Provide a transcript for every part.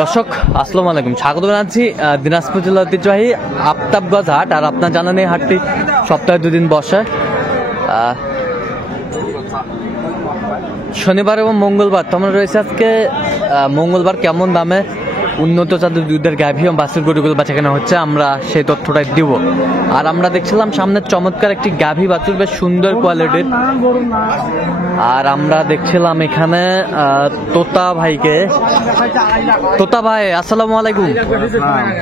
দর্শক আসসালামু আলাইকুম, স্বাগত জানাচ্ছি দিনাজপুর জেলা ঐতিহ্যবাহী আফতাবগঞ্জ হাট। আর আপনার জানেন এই হাটটি সপ্তাহে 2 দিন বসে, শনিবার এবং মঙ্গলবার। তোমরা রয়েছে আজকে মঙ্গলবার কেমন দামে উন্নত জাতের দুধের গাভী এবং বাছুর গরুগুলো বেচাকেনা হচ্ছে, আমরা সেই তথ্যটাই দিব। আর আমরা দেখছিলাম সামনে চমৎকার একটি গাভী বাছুর, বেশ সুন্দর কোয়ালিটির। আর আমরা দেখছিলাম এখানে তোতা ভাইকে। তোতা ভাই আসসালামু আলাইকুম,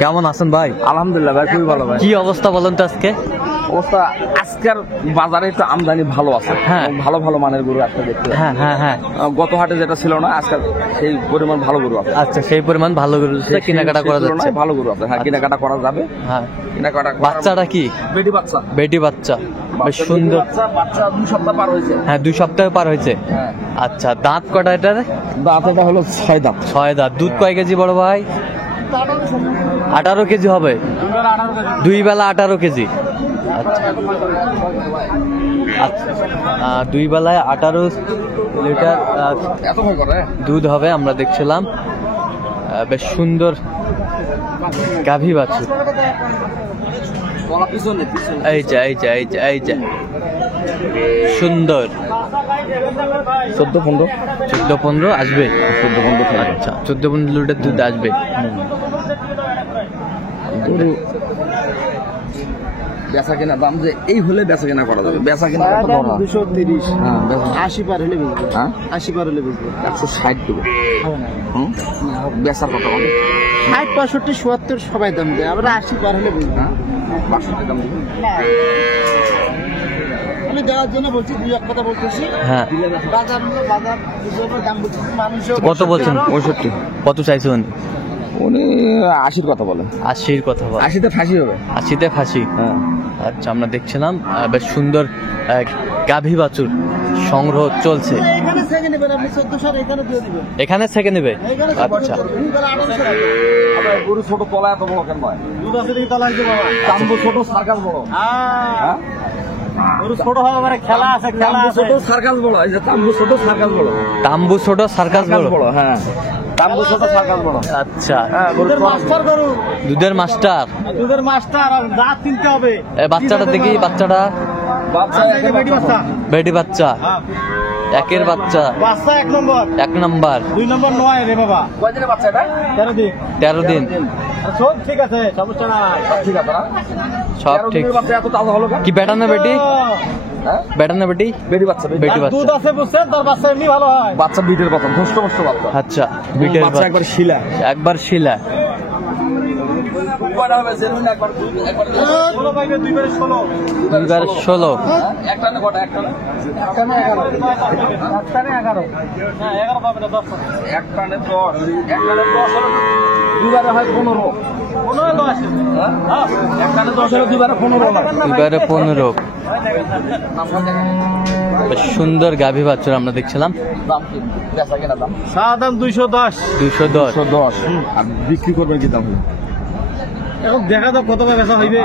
কেমন আছেন ভাই? আলহামদুলিল্লাহ ভাই, খুবই ভালো ভাই। কি অবস্থা বলেন তো আজকে? অবস্থা আজকের বাজারে একটু আমদানি ভালো আছে, হ্যাঁ ভালো ভালো মানের গরু আজকে দেখতে। হ্যাঁ হ্যাঁ হ্যাঁ, গত হাটে যেটা ছিল না, আজকাল সেই পরিমাণ ভালো গরু আছে। আচ্ছা, সেই পরিমাণ ভালো গরু কেনাকাটা করা যাচ্ছে, ভালো গরু আছে। হ্যাঁ, কেনাকাটা করা যাবে। হ্যাঁ, কেনাকাটা। বাচ্চাটা কি? বেটি বাচ্চা। বেটি বাচ্চা, বেশ সুন্দর। বাচ্চা 2 সপ্তাহ পার হয়েছে। হ্যাঁ, 2 সপ্তাহ পার হয়েছে। হ্যাঁ। আচ্ছা, দাঁত কটা এটার? দাঁত এটা হলো 6 দাঁত। 6 দাঁত। দুধ কয় কেজি বড় ভাই? 18 কেজি হবে। 2 বেলা 18 কেজি। আচ্ছা আচ্ছা, 2 বেলায় 18 লিটার দুধ হবে। আমরা দেখছিলাম বেশ সুন্দর গাভী বাছুর। এই যে এই যে এই যে এই যে সুন্দর। 14-15 আসবে। 14-15। আচ্ছা, 14-15 লিটার দুধ আসবে। বেচা কেনা দাম যে এই হলে বেচা কেনা করা যাবে। বেচা কেনা 230। হ্যাঁ, 80 পার হলে বেচবো। হ্যাঁ, 80 পার হলে বেচবো। 160 দেবো। বেচার কথা বলে 60, 65, 70 সবাই দাম দেয়, আমরা 80 পার হলে বেচবো। 62 দাম দেবো। আমি দেওয়ার জন্য বলছি, 2-1 কথা বলতেছি। হ্যাঁ, বাজার দাম বলতেছি, মানুষ কত বলছেন? 65। কত চাইছেন? উনি 80-র কথা বলে। 80-র কথা বলে। 80-তে ফাঁসি হবে। 80-তে ফাঁসি। হ্যাঁ। আচ্ছা, আমরা দেখছিলাম বেশ সুন্দর গাভী বাছুর সংগ্রহ চলছে। এখানে সেকেন্ড নেবেন আপনি, 1400 এখানে দিয়ে দিবেন। এখানে সেকেন্ড নেবে? আচ্ছা, গরু ছোট, তলা এত বড় কেন হয়? দুধ আছে দেখি তলা হইছে বাবা। তাম্বু ছোট, সার্কাস বড়। হ্যাঁ, গরু ছোট হবে মানে খেলা আছে, খেলা আছে। ছোট, সার্কাস বড়। এই যে তাম্বু ছোট, সার্কাস বড়। তাম্বু ছোট, সার্কাস বড়। হ্যাঁ, তাম্বু ছোট, সার্কাস বড়। আচ্ছা, দুধের মাস্টার গরু, দুধের মাস্টার। দুধের মাস্টার। আর দাঁত কিনতে হবে। বাচ্চাটা দেখি, বাচ্চাটা বাচ্চা বেটি বাচ্চা। বেটি বাচ্চা, একের বাচ্চা। বাচ্চা 1 নম্বর। 1 নাম্বার। 2 নম্বর 9 রে বাবা। কয় দিনের বাচ্চা এটা? 13 দিন। 13 দিন। সব ঠিক আছে, সমস্যা নাই। ঠিক আছে না? সব 13 ঠিক। দিনের বাচ্চা এত তাজা হলো কেন? কি বেটা না বেটি? হ্যাঁ, বেটা না বেটি? বেটি বাচ্চা। বেটি বাচ্চা। দুধ আছে বুঝছেন, তার বাচ্চা এমনি ভালো হয়। বাচ্চা বিটের বাচ্চা, ধষ্ট মষ্ট বাচ্চা। আচ্ছা, বিটের বাচ্চা একবার শিলা। একবার শিলা। কয়টা হবে? জেনুইন একবার 16 পাইবে, 2 বারে 16। 2 বার 16। একটা না কটা? একটা না? একটা না 11। একটা না 11। না 11 পাবে না, 10 পাবে। একটা না 10। একটা না 10 হলো দুবারে হয় 15। 15 তো আছে। হ্যাঁ, একটা না 10 হলো দুবারে 15 হয়। 2 বারে 15। বেশ সুন্দর গাভী বাছুর আমরা দেখছিলাম। দাম কি? বেচা কেনা দাম সাদা দাম 210। 210। 110। আর বিক্রি করবেন কি দাম? এখন দেখা তো কত বেচা হইবে।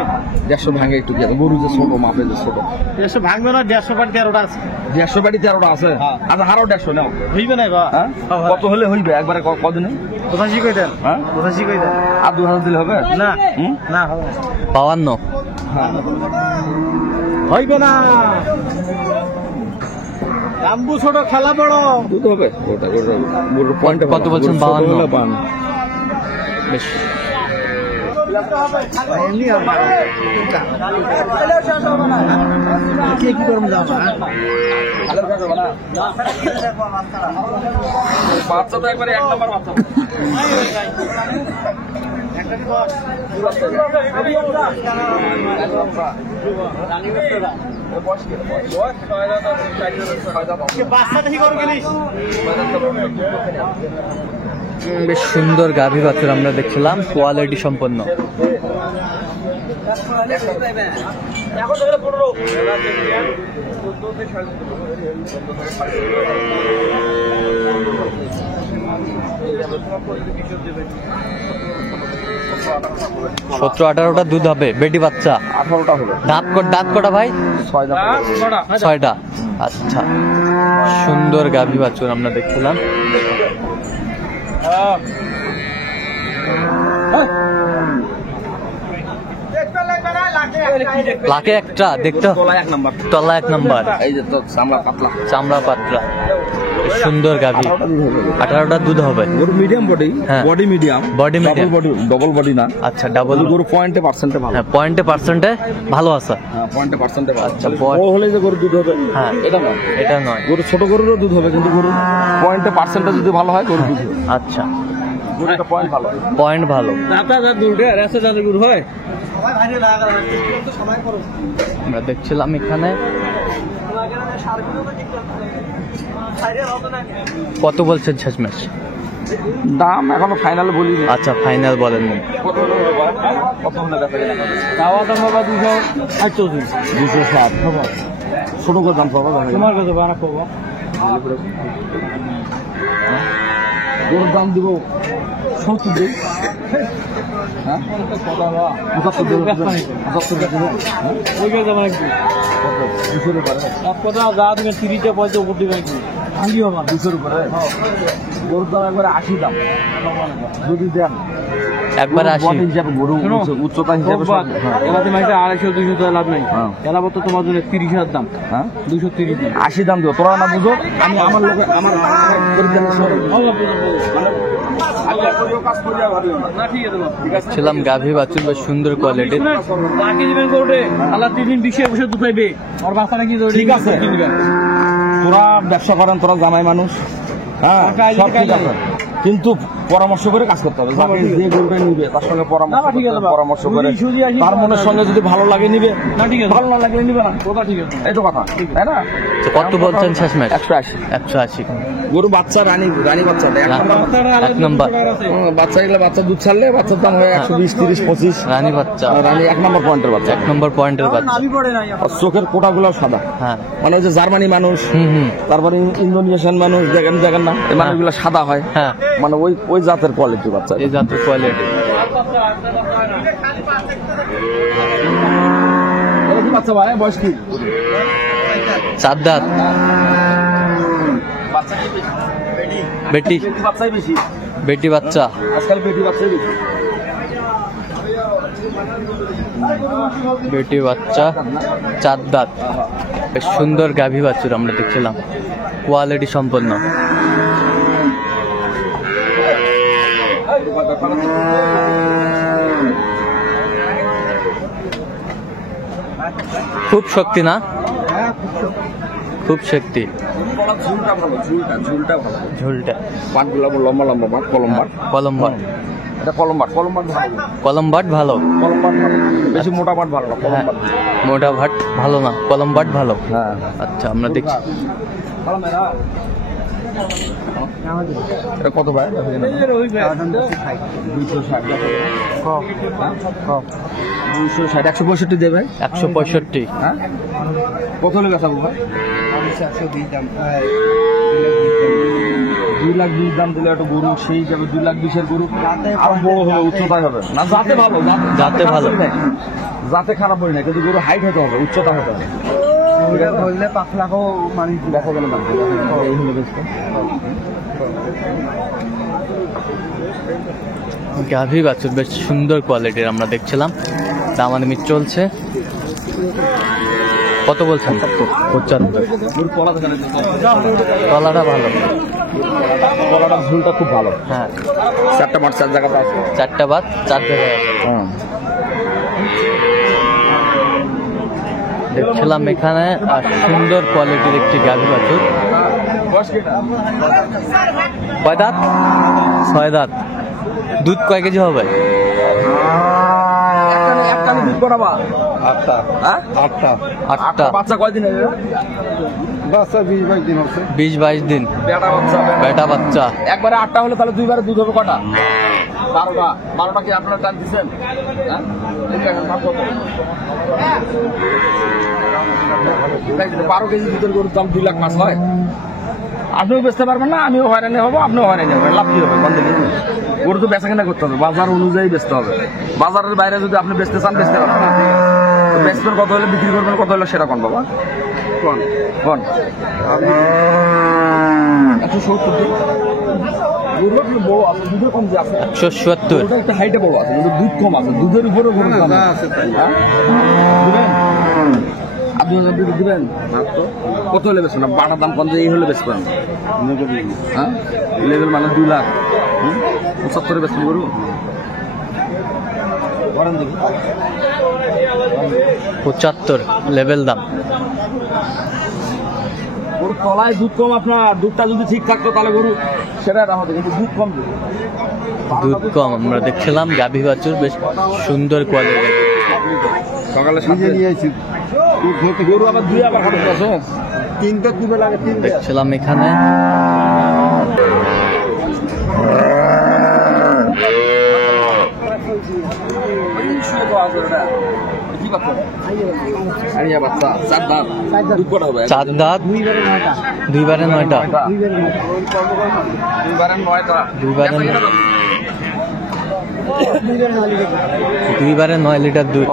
150 ভাঙে একটু কি? গরু যে ছোট, মাপে যে ছোট। 150 ভাঙবে না, 150 পাটি 13টা আছে। 150 বাড়ি 13টা আছে। আচ্ছা, আরো 150 নাও। হইবে না বা? হ্যাঁ, কত হলে হইবে? একবারে কদিনে? 85 কই দেন? হ্যাঁ, 85 কই দেন? আর 2000 দিলে হবে না হুম? না, হবে না। 52। হ্যাঁ, হইবে না। লাম্বু ছোট, খেলা বড়। দুধ হবে। ওটা গরুর পয়েন্ট কত বলছেন? 52। বেশ এমনি হবে। কি করব দাও? বাচ্চা তো একবারে 1 নম্বর বাচ্চা। বাচ্চা দেখি করো কিনিস। বেশ সুন্দর গাভী বাছুর আমরা দেখছিলাম, কোয়ালিটি সম্পন্ন। সতেরো 18টা দুধ হবে। বেটি বাচ্চা 18টা হলো। দাঁত কটা ভাই? 6 দাঁত। 6টা। আচ্ছা, সুন্দর গাভী বাছুর আমরা দেখছিলাম। লাখে একটা দেখতে তলায় 1 নাম্বার। তলা 1 নাম্বার, এই যে তো চামড়া পাতলা। চামড়া পাতলা, বেশ সুন্দর গাভী। 18টা দুধ হবে। গরু মিডিয়াম বডি, হ্যাঁ। Body medium, Body medium। Double body না। আচ্ছা, ডাবল। গরু পয়েন্টে পার্সেন্টে ভালো। হ্যাঁ, পয়েন্টে ভালো আছে। হ্যাঁ, পয়েন্টে পার্সেন্টে ভালো। আচ্ছা, ও হলে যে গরু দুধ হবে, হ্যাঁ। এটা না। এটা নয়। গরু ছোট গরুরও দুধ হবে, কিন্তু গরু পয়েন্টে পার্সেন্টে যদি ভালো হয় গরু দুধ হবে। আচ্ছা, গরুটা পয়েন্ট ভালো। পয়েন্ট ভালো। আমরা দেখছিলাম এখানে কত বলছেন শেষমেশ? দাম এখনো ফাইনাল বলিনি। আচ্ছা, ফাইনাল বলেন। কত হলে দেখা যায় না? চাওয়া দাম বাবা 268। 260 হবে। ছোট করে দাম পাবো। তোমার কাছে বানা পাবো। গরুর দাম দিব 70 দিই। হ্যাঁ, 75 দেবো। 75 দেবো। ওই কাছে যাবো একটু। 200 উপরে। এক কথা যা তুমি 30টা পয়সা উপর দিবে একটু। আলি হবে 200 উপরে। গরুর দাম একবারে 80 দাম। যদি দেন একবার 80। বডি হিসাবে গরু উচ্চতা হিসাবে সব। হ্যাঁ। এবার তুমি একটা 250-200 টাকা লাভ নাই। হ্যাঁ। এলাবো তো তোমার জন্য 30,000 দাম। হ্যাঁ, 230 দিন। 80 দাম দিও। তোরা না বুঝো, আমি আমার লোকে আমার না ঠিক আছে বাবা। ছিলাম গাভী বাছুর, বেশ সুন্দর কোয়ালিটির। বাকি দিবেন করবে আল্লাহ 3 দিন 20-21 দুধ পাইবে। আর বাচ্চাটা কি ঠিক আছে। তোরা ব্যবসা করেন, তোরা জামাই মানুষ। হ্যাঁ, সব ঠিক আছে, কিন্তু পরামর্শ করে কাজ করতে হবে। যাকে যে গরুটা নিবে তার সঙ্গে পরামর্শ করে, তার মনের সঙ্গে যদি ভালো লাগে নিবে, না ঠিক আছে। ভালো না লাগলে নিবে না। কথা ঠিক আছে। এই তো কথা, তাই না? তো কত বলছেন শেষমেশ? 180। 180। গরু বাচ্চা রানী বাচ্চা দেয়। 1 নম্বর বাচ্চা এগুলো বাচ্চা দুধ ছাড়লে বাচ্চার দাম হয় 120, 30, 25। রানী বাচ্চা, রানী 1 নম্বর পয়েন্টের বাচ্চা। 1 নম্বর পয়েন্টের বাচ্চা। আর চোখের কোটাগুলো সাদা, হ্যাঁ। মানে ওই যে জার্মানি মানুষ, তারপরে ইন্দোনেশিয়ান মানুষ, দেখেন না, এই মানুষগুলো সাদা হয়। হ্যাঁ, মানে ওই জাতের কোয়ালিটির বাচ্চা। এই জাতের কোয়ালিটি। এটা কি বাচ্চা ভাই? বয়স কি? 4 দাঁত। বাচ্চা কি বেটি, বাচ্চাই বেশি বেটি বাচ্চা। আজকাল, বেটি বাচ্চাই বেশি। বেটি বাচ্চা, 4 দাঁত, বেশ সুন্দর গাভী বাছুর আমরা দেখছিলাম, কোয়ালিটি সম্পন্ন। খুব শক্তি না? খুব শক্তি। ঝুলটা ভালো, ঝুলটা ভালো। ঝোলটা পাটগুলো লম্বা লম্বা পাট, কলম্বার। কলম্বার, এটা কলম্বার ভালো। কলম্বাট ভালো। কলম্বার ভালো, বেশি মোটা পাট ভালো না। হ্যাঁ, কলম্বার মোটা ভাট ভালো না, কলম্বাট ভালো। হ্যাঁ। আচ্ছা, আমরা দেখছি। এটা কত ভাই? 260, 165 দেবে। 165। হ্যাঁ, কত হলে বেচাবো ভাই? 2,20,000 দাম দিলে একটা গরু সেই হিসাবে 2,20,000 গরু আর বড় হবে, উচ্চতায় হবে না। যাতে ভালো, যাতে ভালো। যাতে খারাপ বলি না, কিন্তু গরু হাইট হতে হবে, উচ্চতা হতে হবে। বললে 5 লাখও মানে দেখা গেল দাম এই হলো বেশি। গাভী বাছুর বেশ সুন্দর কোয়ালিটির আমরা দেখছিলাম, দামাদামি চলছে। কত বলছেন? 75। গরু কলা দেখালে তলাটা ভালো, কলাটার ঝুলটা খুব ভালো। হ্যাঁ, 4টা মাঠ 4 জায়গাতে আছে। 4টা বাদ 4 জায়গায় আছে। হ্যাঁ, দেখছিলাম এখানে সুন্দর কোয়ালিটির একটি গাভী বাছুর। কয় দাঁত? 6 দাঁত। দুধ কয় কেজি হবে? একটা দুধ করাবা? 8টা। হ্যাঁ, 8টা। 8টা। বাচ্চা কয়দিন হবে? বাচ্চা 20-22 দিন হচ্ছে। 20-22 দিন। বেটা বাচ্চা। বেটা বাচ্চা। একবারে 8টা হলে তাহলে 2বারে দুধ হবে কটা? 12টা। 12টা কি আপনারা টান দিচ্ছেন? হ্যাঁ, এটা এখন দাম কত? 12 কেজি দুধের গরুর দাম 2 লাখ 5 হয়। আপনিও বেচতে পারবেন না, আমিও হয়রানি হবো, আপনিও হয়রানি হবেন। লাভ কি হবে? গরু তো বেচা কেনা করতে হবে, বাজার অনুযায়ী বেচতে হবে। বাজারের বাইরে যদি আপনি বেচতে চান, বেচতে পারবেন না। বেচবেন কত হলে, বিক্রি করবেন কত হলে, সেটা কোন বাবা? কোন 170। গরু একটু বড় আছে, দুধের কম যে আছে। 170। ওটা একটা হাইটে বড় আছে, কিন্তু দুধ কম আছে, দুধের উপরে গরুর দাম আছে। হ্যাঁ? দিবেন? আর 2000 টাকা দিবেন? কত হলে বেচবেন? বাটার দাম কত এই হলে বেচবেন? হ্যাঁ, লেভেল মানে 2 লাখ। 75 বেচবেন গরু? 75 লেভেল দাম। গরুর তলায় দুধ কম, আপনার দুধটা যদি ঠিক থাকতো তাহলে গরু সেটা হতো, কিন্তু দুধ কম দিবে। দুধ কম। আমরা দেখছিলাম গাভী বাছুর বেশ সুন্দর কোয়ালিটি। সকালে সাথে নিয়েছি গরু আবার দুই আবার হাতে আছে, 3টা দিবে লাগে, 3টা দেখছিলাম এখানে চার দাঁত, 2 বারে 9টা। 2 বারে 9 লিটার দুধ।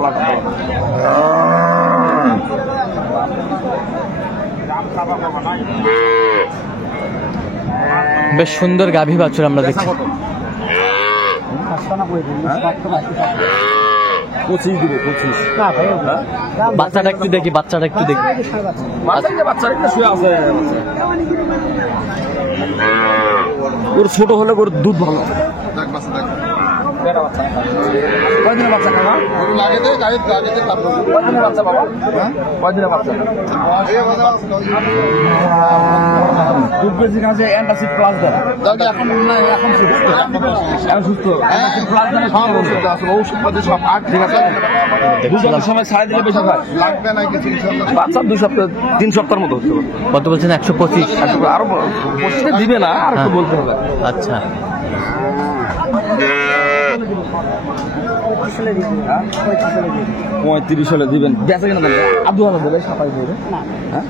বেশ সুন্দর গাভী বাছুর আমরা দেখছি। 25 দিবে, 25। বাচ্চাটা একটু দেখি, বাচ্চাটা একটু দেখি। বাচ্চারা একটা শুয়ে আছে। গরু ছোট হলে গরুর দুধ ভালো। কয়দিনের বাচ্চা কাকা? কয়দিনের বাচ্চা বাবা? কয়দিনের বাচ্চা? দুধ বেশি খাচ্ছে, অ্যান্টাসিড প্লাস দেয়। এখন সুস্থ। অ্যান্টাসিড প্লাস দেয়, ঔষধপাতি সব ঠিক আছে। দুধের সময় ছাড়া দিলে বেশি খায়। বাচ্চা 2 সপ্তাহ 3 সপ্তাহের মতো হচ্ছে। কত বলছেন? 125। আরো 25 দিবে না, আর একটু বলতে হবে। আচ্ছা, 35 হলে দিবেন। বেচা কিনা দেবেন আর 2000 দেবে, 27 দেবে। হ্যাঁ,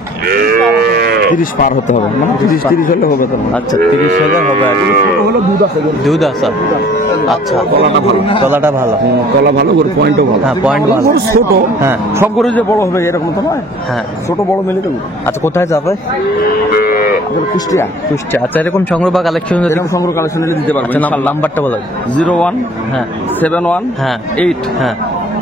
30 পার হতে হবে না? 30 হলে হবে তো। আচ্ছা 30 হলে হবে। আর ছোট হলে দুধ আছে, দুধ আছে। আচ্ছা, তলাটা ভালো। তলাটা ভালো। তলা ভালো, গরু পয়েন্টও ভালো। হ্যাঁ, পয়েন্ট ভালো। গরু ছোট, হ্যাঁ। সব গরু যে বড় হবে এরকম তো নয়। হ্যাঁ, ছোট বড় মিলে দেবো। আচ্ছা কোথায় যাবে? কুষ্টিয়া। কুষ্টিয়া। আচ্ছা, এরকম সংগ্রহ বা কালেকশন এরকম সংগ্রহ কালেকশন দিতে পারবেন। নাম্বারটা বলো। 01 হ্যাঁ 71 হ্যাঁ 8 হ্যাঁ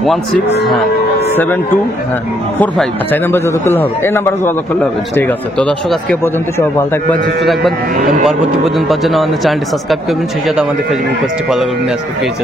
16 হ্যাঁ 72 হ্যাঁ 45। আচ্ছা, এই নাম্বার যোগাযোগ করলে হবে? এই নাম্বারে যোগাযোগ করলে হবে। ঠিক আছে। তো দর্শক, আজকে পর্যন্ত সবাই ভালো থাকবেন, সুস্থ থাকবেন এবং পরবর্তী পর্যন্ত পাওয়ার জন্য আমাদের চ্যানেলটি সাবস্ক্রাইব করবেন, সেই সাথে আমাদের ফেসবুক পেজটি ফলো করবেন। আজকে পেয়েছে।